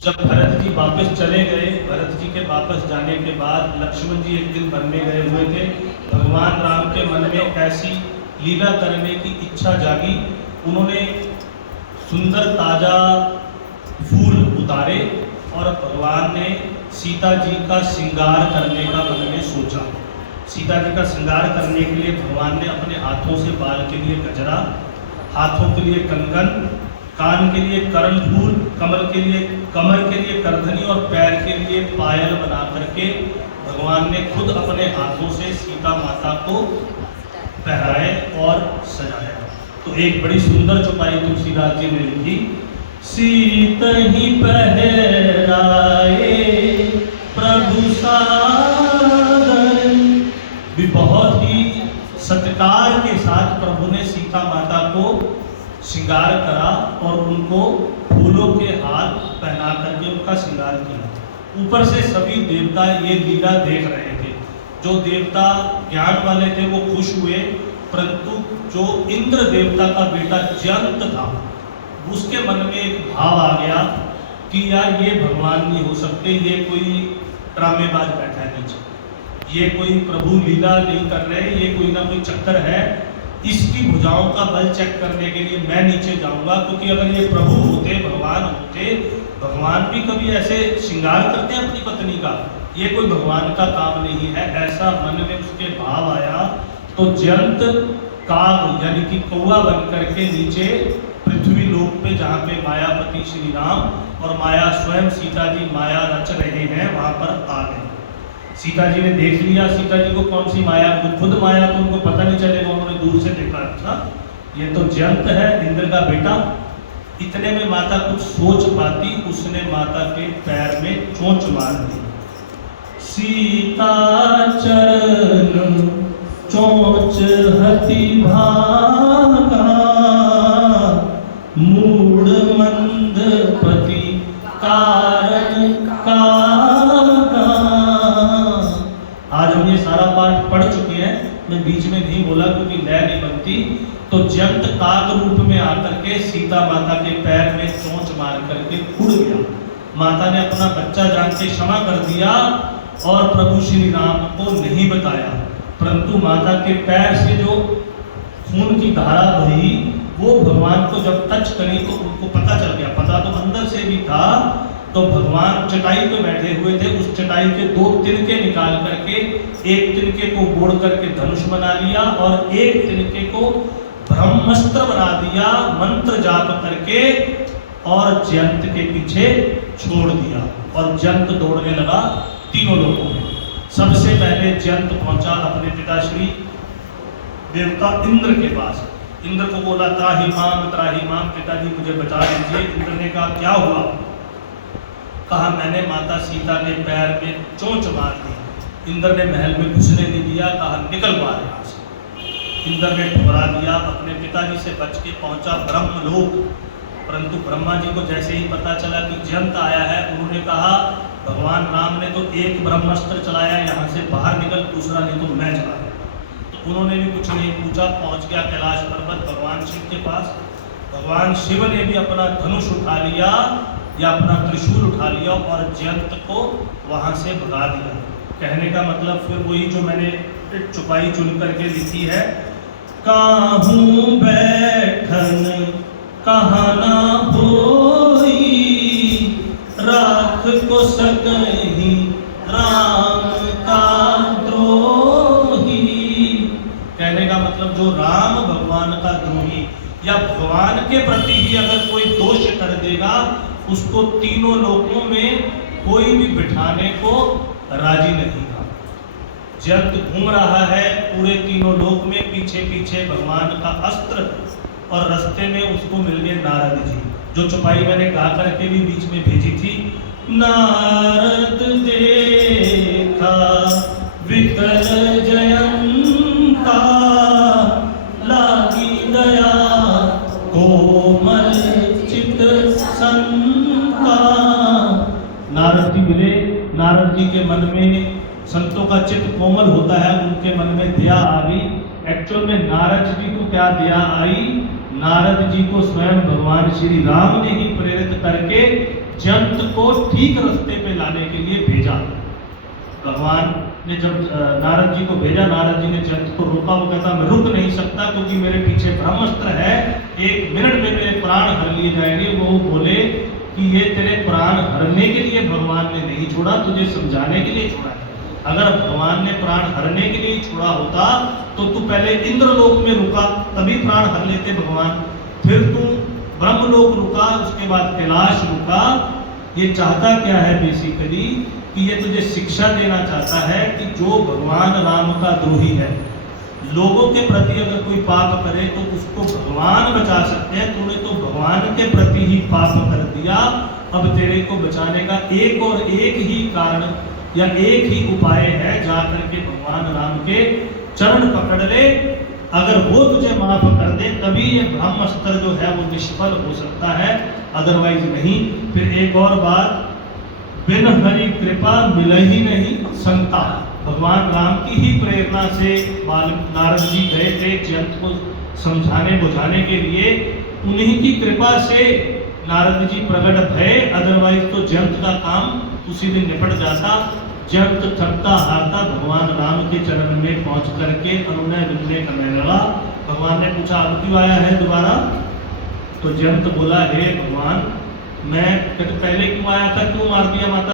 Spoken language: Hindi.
जब भरत जी वापस चले गए, भरत जी के वापस जाने के बाद लक्ष्मण जी एक दिन वन में गए हुए थे। भगवान राम के मन में ऐसी लीला करने की इच्छा जागी। उन्होंने सुंदर ताजा फूल उतारे और भगवान ने सीता जी का श्रृंगार करने का मन में सोचा। सीता जी का श्रृंगार करने के लिए भगवान ने अपने हाथों से बाल के लिए गजरा, हाथों के लिए कंगन, कान के लिए करण फूल, कमर के लिए करधनी और पैर के लिए पायल बना करके भगवान ने खुद अपने हाथों से सीता माता को पहराए और सजाया। तो एक बड़ी सुंदर चौपाई तुलसीदास जी ने लिखी, सीत ही पहराए प्रभु सादर। भी बहुत ही सत्कार के साथ प्रभु ने सीता माता को श्रृंगार करा और उनको फूलों के हार पहना करके उनका श्रृंगार किया। ऊपर से सभी देवता ये लीला देख रहे थे। जो देवता ज्ञान वाले थे वो खुश हुए, परंतु जो इंद्र देवता का बेटा जयंत था उसके मन में एक भाव आ गया कि यार ये भगवान नहीं हो सकते, ये कोई ड्रामेबाज बैठा है नीचे, ये कोई प्रभु लीला नहीं कर रहे, ये कोई ना कोई चक्कर है। इसकी भुजाओं का बल चेक करने के लिए मैं नीचे जाऊंगा, क्योंकि अगर ये प्रभु होते, भगवान होते, भगवान भी कभी ऐसे श्रृंगार करते हैं अपनी पत्नी का, ये कोई भगवान का काम नहीं है। ऐसा मन में उसके भाव आया तो जयंत काग यानी कि कौवा बन करके नीचे पृथ्वी लोक पे, जहाँ पे मायापति श्री राम और माया स्वयं सीता जी माया रच रहे हैं, वहां पर आ गए। सीता जी ने देख लिया, सीता जी को कौन सी माया, खुद माया तो उनको पता नहीं चलेगा, उन्होंने दूर से देखा, अच्छा ये तो जयंत है इंद्र का बेटा। इतने में माता कुछ सोच पाती, उसने माता के पैर में चोंच मार दी। सीता चरण चोंच हति भागा, मूड मंद पति कारण कागा। आज हम ये सारा पाठ पढ़ चुके हैं, मैं बीच में नहीं बोला क्योंकि लय नहीं बनती। तो जयंत काग रूप में आकर के सीता माता के पैर में चोंच मार करके उड़ गया। माता ने अपना बच्चा जान के क्षमा कर दिया और प्रभु श्री राम को नहीं बताया, परंतु माता के पैर से जो खून की धारा बही वो भगवान को जब टच करी तो उनको पता चल गया। पता तो अंदर से भी था। तो भगवान चटाई पे बैठे हुए थे, उस चटाई के दो तिनके निकाल करके एक तिनके को मोड़ करके धनुष बना लिया और एक तिनके को ब्रह्मास्त्र बना दिया मंत्र जाप करके, और जयंत के पीछे छोड़ दिया और जयंत दौड़ने लगा तीनों लोगों में। सबसे पहले जयंत पहुंचा अपने पिताश्री देवता इंद्र के पास। इंद्र को बोला त्राही माम पिताजी मुझे बचा लीजिए। इंद्र ने कहा क्या हुआ? कहा मैंने माता सीता के पैर में चोंच मार दी। इंद्र ने महल में घुसने नहीं दिया, कहा निकल बाहर यहाँ से। इंद्र ने ठुकरा दिया, अपने पिताजी से बच के पहुंचा ब्रह्मलोक। परंतु ब्रह्मा जी को जैसे ही पता चला कि जयंत आया है, उन्होंने कहा भगवान राम ने तो एक ब्रह्मास्त्र चलाया, यहाँ से बाहर निकल, दूसरा नहीं तो मैं चलाया। तो उन्होंने भी कुछ नहीं पूछा, पहुंच गया कैलाश पर्वत भगवान शिव के पास। भगवान शिव ने भी अपना धनुष उठा लिया या अपना त्रिशूल उठा लिया और जयंत को वहां से भगा दिया। कहने का मतलब फिर वही जो मैंने एक चौपाई चुन करके लिखी है, काहूं बैठन कहाँ ना होई, राख को सकहीं राम का द्रोही। कहने का मतलब जो राम भगवान का द्रोही या भगवान के प्रति ही अगर कोई दोष कर देगा, उसको तीनों लोकों में कोई भी बिठाने को राजी नहीं था। जयंत घूम रहा है पूरे तीनों लोक में, पीछे पीछे भगवान का अस्त्र, और रास्ते में उसको मिल गए नारद जी। जो चौपाई मैंने गा करके भी बीच में भेजी थी, नारद देखा विकल जयंता, लागी दया कोमल चित संता। नारद जी मिले, नारद जी के मन में, संतों का चित्त कोमल होता है, उनके मन में दया आ गई। एक्चुअल में नारद जी को क्या दया आई? नारद जी को स्वयं भगवान श्री राम ने ही प्रेरित करके जंत को ठीक रास्ते पे लाने के लिए भेजा। भगवान ने जब नारद जी को भेजा, नारद जी ने जंत को रोका। वो कहता मैं रुक नहीं सकता क्योंकि मेरे पीछे ब्रह्मास्त्र है, 1 मिनट में मेरे प्राण हर लिए जाएंगे। वो बोले कि ये तेरे प्राण हरने के लिए भगवान ने नहीं छोड़ा, तुझे समझाने के लिए छोड़ा है। अगर भगवान ने प्राण हरने के लिए छोड़ा होता तो तू पहले इंद्रलोक में रुका, तभी प्राण हर लेते भगवान। फिर तू ब्रह्मलोक रुका, उसके बाद कैलाश रुका। ये चाहता क्या है बेसिकली कि ये तुझे शिक्षा देना चाहता है कि जो भगवान राम का द्रोही है, लोगों के प्रति अगर कोई पाप करे तो उसको भगवान बचा सकते हैं। तूने तो भगवान के प्रति ही पाप कर दिया। अब तेरे को बचाने का एक और एक ही कारण या एक ही उपाय है, जाकर के भगवान राम के चरण पकड़ ले। अगर वो तुझे माफ कर दे तभी ये ब्रह्मास्त्र जो है वो निष्फल हो सकता है, अदरवाइज नहीं। फिर एक और बात, बिन हरि कृपा मिल ही नहीं संता। भगवान राम की ही प्रेरणा से नारद जी गए थे जंत को समझाने बुझाने के लिए। उन्हीं की कृपा से नारद जी प्रकट भय, अदरवाइज तो जंत का काम उसी दिन निपट जाता। जंत थकता हारता भगवान राम के चरण में पहुंच करके अनुनय विनय करने लगा। भगवान ने पूछा अब क्यों आया है दोबारा? तो जंत बोला हे भगवान, मैं पहले क्यों आया था, क्यों मार दिया माता